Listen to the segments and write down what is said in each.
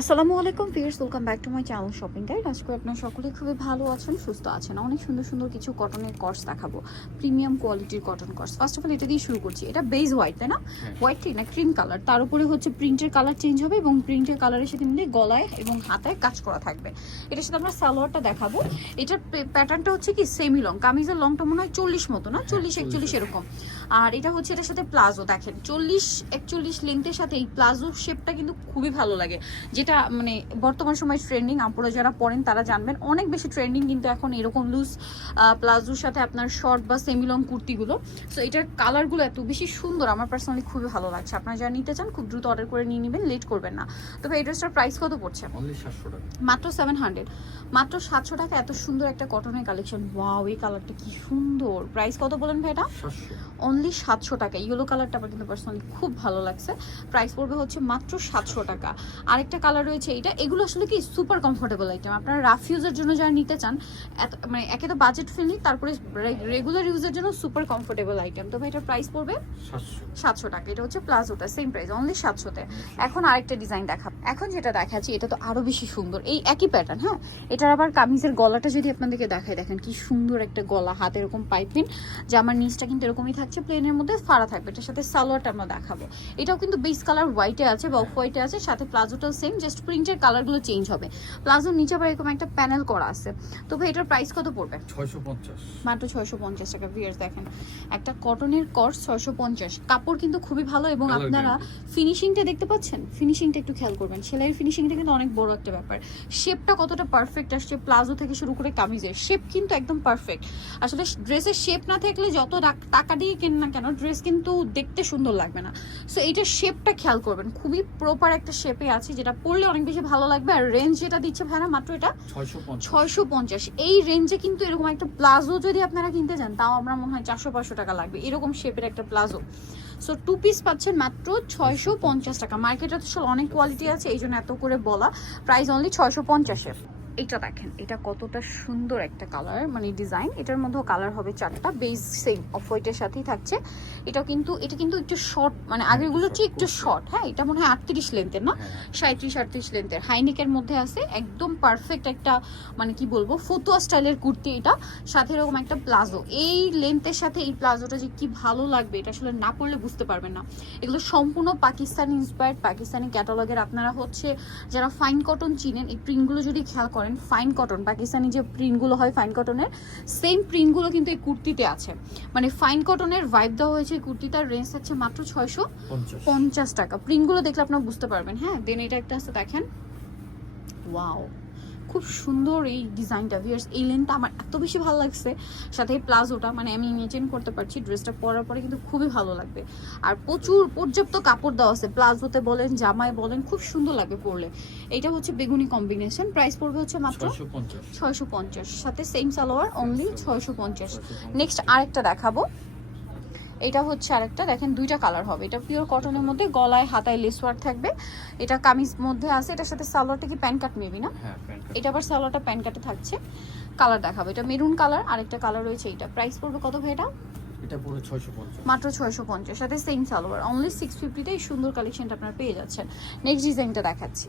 আসসালামু আলাইকুম viewers, welcome back to my channel shopping guide. আজকে আপনারা সকলেই খুবই ভালো আছেন, সুস্থ আছেন। অনেক সুন্দর সুন্দর কিছু কটনের কর্স দেখাবো, প্রিমিয়াম কোয়ালিটির কটন কর্স। ফার্স্ট অফ অল এটা দিয়ে শুরু করছি। এটা বেজ হোয়াইট, তাই না? হোয়াইট ঠিক না, ক্রিম কালার। তার উপরে হচ্ছে প্রিন্টের কালার চেঞ্জ হবে এবং প্রিন্টের কালারের সাথে মিলে গলায় এবং হাতায় কাজ করা থাকবে। এটার সাথে আমরা সালোয়ারটা দেখাবো। এটার প্যাটার্নটা হচ্ছে কি সেমি লং, কামিজের লংটা মনে হয় 40 মতো না, 40-41 এরকম। আর এটা হচ্ছে এটার সাথে প্লাজো, দেখেন 40-41 লেন্থের সাথে এই প্লাজো শেপটা কিন্তু খুবই ভালো লাগে, যেটা মানে বর্তমান সময় ট্রেন্ডিং। আপনারা যারা পড়েন তারা জানবেন, অনেক বেশি ট্রেন্ডিং কিন্তু এখন এরকম লুজ প্লাজোর সাথে আপনার শর্ট বা সেমি লং কুর্তিগুলো। সো এটার কালারগুলো এত বেশি সুন্দর, আমার পার্সোনালি খুবই ভালো লাগছে। আপনারা যারা নিতে চান খুব দ্রুত অর্ডার করে নিয়ে নেবেন, লেট করবেন না। তবে এই ড্রেসটার প্রাইস কত পড়ছে? মাত্র 700, মাত্র 700 টাকা। এত সুন্দর একটা কটনের কালেকশন। ওয়াও, এই কালারটা কি সুন্দর। প্রাইস কত বলেন ভাই? এটা অনলি 700 টাকা। ইয়েলো কালারটা আমার কিন্তু পার্সোনালি খুব ভালো লাগছে। প্রাইস পড়বে হচ্ছে মাত্র 700 টাকা। আরেকটা কালার রয়েছে এইটা। এগুলো আসলে কি সুপার কমফোর্টেবল আইটেম। আপনারা রাফ ইউজের জন্য যারা নিতে চান, মানে একে তো বাজেট ফ্রেন্ডলি, তারপরে রেগুলার ইউজের জন্য সুপার কমফোর্টেবল আইটেম। তবে এটার প্রাইস পড়বে 700 টাকা। এটা হচ্ছে প্লাজোটা, সেম প্রাইস অনলি 700-তে। এখন আরেকটা ডিজাইন দেখাবো। এখন যেটা দেখাচ্ছি এটা তো আরো বেশি সুন্দর, এই একই প্যাটার্ন। হ্যাঁ, এটার আবার কামিজের গলাটা যদি আপনাদেরকে দেখায়, দেখেন কি সুন্দর একটা গলা, হাতে এরকম পাইপিং। জামার নিচটা কিন্তু এরকমই থাকছে, প্লেনের মধ্যে ফাড়া থাকবে। এটার সাথে সালোয়ারটা আমরা দেখাবো। এটাও কিন্তু বেস কালার হোয়াইটে আছে বা অফ হোয়াইটে আছে, সাথে প্লাজোটাও সেম, জাস্ট প্রিন্টের কালারগুলো চেঞ্জ হবে। প্লাজোর নিচে আবার এরকম একটা প্যানেল করা আছে। তবে এটার প্রাইস কত পড়বে? 650, মাত্র 650 টাকা। ভিউয়ার্স দেখেন, একটা কটনের কর্স 650। কাপড় কিন্তু খুবই ভালো এবং আপনারা ফিনিশিংটা দেখতে পাচ্ছেন। ফিনিশিংটা একটু খেয়াল করবেন, সেলাইয়ের ফিনিশিংটা কিন্তু অনেক বড় একটা ব্যাপার। শেপটা কতটা পারফেক্ট আসছে, প্লাজো থেকে শুরু করে কামিজের শেপ কিন্তু একদম পারফেক্ট। আসলে ড্রেসের শেপ না থাকলে যত টাকা দিয়ে কেন না কেন, ড্রেস কিন্তু দেখতে সুন্দর লাগবে না। সো এইটার শেপটা খেয়াল করবেন, খুবই প্রপার একটা শেপে আছে, যেটা পরলে অনেক বেশি ভালো লাগবে। আর রেঞ্জ যেটা দিচ্ছে ভাইরা, মাত্র এটা 650। এই রেঞ্জে কিন্তু এরকম একটা প্লাজো যদি আপনারা কিনতে যান, তাও আমরা মনে হয় 400-500 টাকা লাগবে, এরকম শেপের একটা প্লাজো। সো 2 পিস পাচ্ছেন মাত্র 650 টাকা। মার্কেটে তো অনেক কোয়ালিটি আছে, এই জন্য এত করে বলা। প্রাইস অনলি 650-এ। এটা দেখেন, এটা কতটা সুন্দর একটা কালার, মানে ডিজাইন। এটার মধ্যেও কালার হবে 4টা, বেস সেম অফ হোয়াইটের সাথেই থাকছে। এটা কিন্তু একটু শর্ট, মানে আগেরগুলো চেয়ে একটু শর্ট। হ্যাঁ, এটা মনে হয় 38 লেন্থের না, 37-38 লেন্থের। হাইনেকের মধ্যে আছে, একদম পারফেক্ট একটা, মানে কি বলবো, ফতুয়া স্টাইলের কুর্তি এটা। সাথে এরকম একটা প্লাজো, এই লেন্থের সাথে এই প্লাজোটা যে কি ভালো লাগবে, এটা আসলে না পড়লে বুঝতে পারবেন না। এগুলো সম্পূর্ণ পাকিস্তানি ইন্সপায়ার্ড, পাকিস্তানি ক্যাটালগের। আপনারা হচ্ছে যারা ফাইন কটন চিনেন, এই প্রিন্টগুলো যদি খেয়াল করেন, ফাইন কটন, পাকিস্তানি যে প্রিন্টগুলো হয় ফাইন কটনের, সেম প্রিন্টগুলো কিন্তু এই কুর্তিতে আছে। মানে ফাইন কটনের ভাইব দেওয়া হয়েছে এই কুর্তিটার। রেঞ্জ থাকছে মাত্র 650 টাকা। প্রিন্টগুলো দেখলে আপনারা বুঝতে পারবেন। হ্যাঁ, দেন এটা একটা আছে, দেখেন, ওয়াও, খুব সুন্দর এই ডিজাইনটা। ভিউয়ার্স, এই লেন্থটা আমার এত বেশি ভালো লাগছে, সাথে এই প্লাজোটা, মানে আমি ইমেজিন করতে পারছি ড্রেসটা পরার পরে কিন্তু খুবই ভালো লাগবে। আর প্রচুর পর্যাপ্ত কাপড় দেওয়া আছে, প্লাজোতে বলেন, জামায় বলেন, খুব সুন্দর লাগবে পরলে। এটা হচ্ছে বেগুনি কম্বিনেশন। প্রাইস পড়বে হচ্ছে মাত্র 650, সাথে সেম সালোয়ার, অনলি 650। নেক্সট আরেকটা দেখাবো। এটা হচ্ছে আরেকটা, দেখেন দুইটা কালার হবে। এটা পিওর কটনের মধ্যে, গলায় হাতায় লেস ওয়ার্ক থাকবে। এটা কামিজ মধ্যে আছে, এটার সাথে সালোয়ারটা কি প্যান্ট কাট মেবি না? এটা আবার সালোয়ারটা প্যান্ট কাটে থাকছে। কালার দেখাবো, এটা মেরুন কালার, আরেকটা কালার রয়েছে। এটা প্রাইস পড়বে কত ভাই? এটা পুরো 650, মাত্র 650, সাথে সেম সালোয়ার, অনলি 650-তে এই সুন্দর কালেকশনটা আপনারা পেয়ে যাচ্ছেন। নেক্সট ডিজাইনটা দেখাচ্ছি।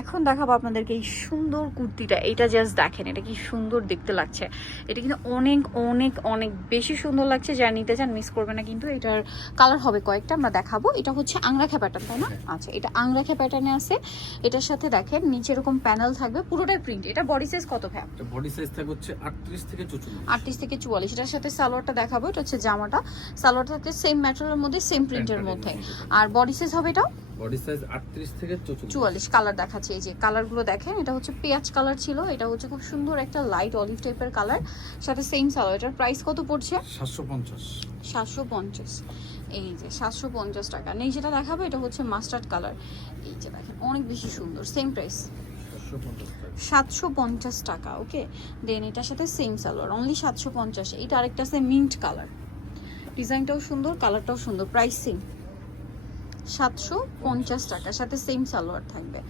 এখন দেখাবো আপনাদেরকে এই সুন্দর কুর্তিটা। এটা জাস্ট দেখেন, এটা কি সুন্দর দেখতে লাগছে। এটা কিন্তু অনেক অনেক অনেক বেশি সুন্দর লাগছে। যারা নিতে চান মিস করবে না কিন্তু। এটার কালার হবে কয়েকটা, আমরা দেখাবো। এটা হচ্ছে আংরাখা প্যাটার্ন, তাই না? আচ্ছা, এটা আংরাখা প্যাটার্নে আছে। এটার সাথে দেখেন নিচে এরকম প্যানেল থাকবে, পুরোটাই প্রিন্ট। এটা বডি সাইজ কত ভাই? বডি সাইজ থাকবে হচ্ছে 38 থেকে 44। 38 থেকে 44। এটার সাথে সালোয়ারটা দেখাবো। এটা হচ্ছে জামাটা, সালোয়ারটা থাকছে সেম ম্যাটেরিয়ালের মধ্যে, সেম প্রিন্টের মধ্যে। আর বডি সাইজ হবে এটা বডি সাইজ 38 থেকে 44। কালার দেখাচ্ছে, এই যে কালারগুলো দেখেন। এটা হচ্ছে পেঁয়াজ কালার ছিল, এটা হচ্ছে খুব সুন্দর একটা লাইট অলিভ টাইপের কালার, সাথে সেম সালোয়ার। এটার প্রাইস কত পড়ছে? 750। এই যে 750 টাকা। নেই যেটা দেখাবো, এটা হচ্ছে মাস্টার্ড কালার। এই যে দেখেন, অনেক বেশি সুন্দর, সেম প্রাইস 750 টাকা। ওকে, দেন এটার সাথে সেম সালোয়ার, অনলি 750। এটা আরেকটা আছে মিন্ট কালার, ডিজাইনটাও সুন্দর, কালারটাও সুন্দর। প্রাইস সেম 750 টাকা, সাথে সেম সালোয়ার থাকবে,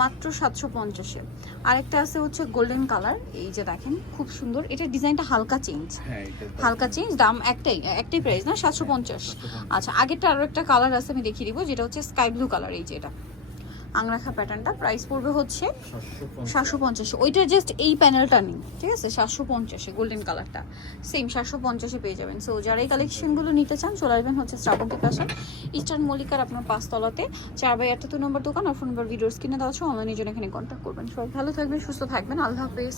মাত্র 750-এ। আরেকটা আছে হচ্ছে গোল্ডেন কালার, এই যে দেখেন খুব সুন্দর। এটা ডিজাইনটা হালকা চেঞ্জ, হালকা চেঞ্জ। দাম একটাই প্রাইস না, 750। আচ্ছা, আগেরটা আরো একটা কালার আছে, আমি দেখিয়ে দিব, যেটা হচ্ছে স্কাই ব্লু কালার। এই যে এটা আংরাখা প্যাটার্নটা প্রাইস পড়বে হচ্ছে 750 750। ওইটার জাস্ট এই প্যানেলটা নেই, ঠিক আছে? 750 গোল্ডেন কালারটা সেম 750 পেয়ে যাবেন। সো যারা এই কালেকশনগুলো নিতে চান চলে আসবেন হচ্ছে শ্রাবন্তী ফ্যাশন, ইস্টার্ন মল্লিকার আপনার 5 তলাতে 4/78 নম্বর দোকান। আর ফোন নাম্বার ভিডিওর স্ক্রিনে দেওয়া আছে, অনলাইনের জন্য এখানে কন্ট্যাক্ট করবেন। সবাই ভালো থাকবেন, সুস্থ থাকবেন, আল্লাহ হাফেজ।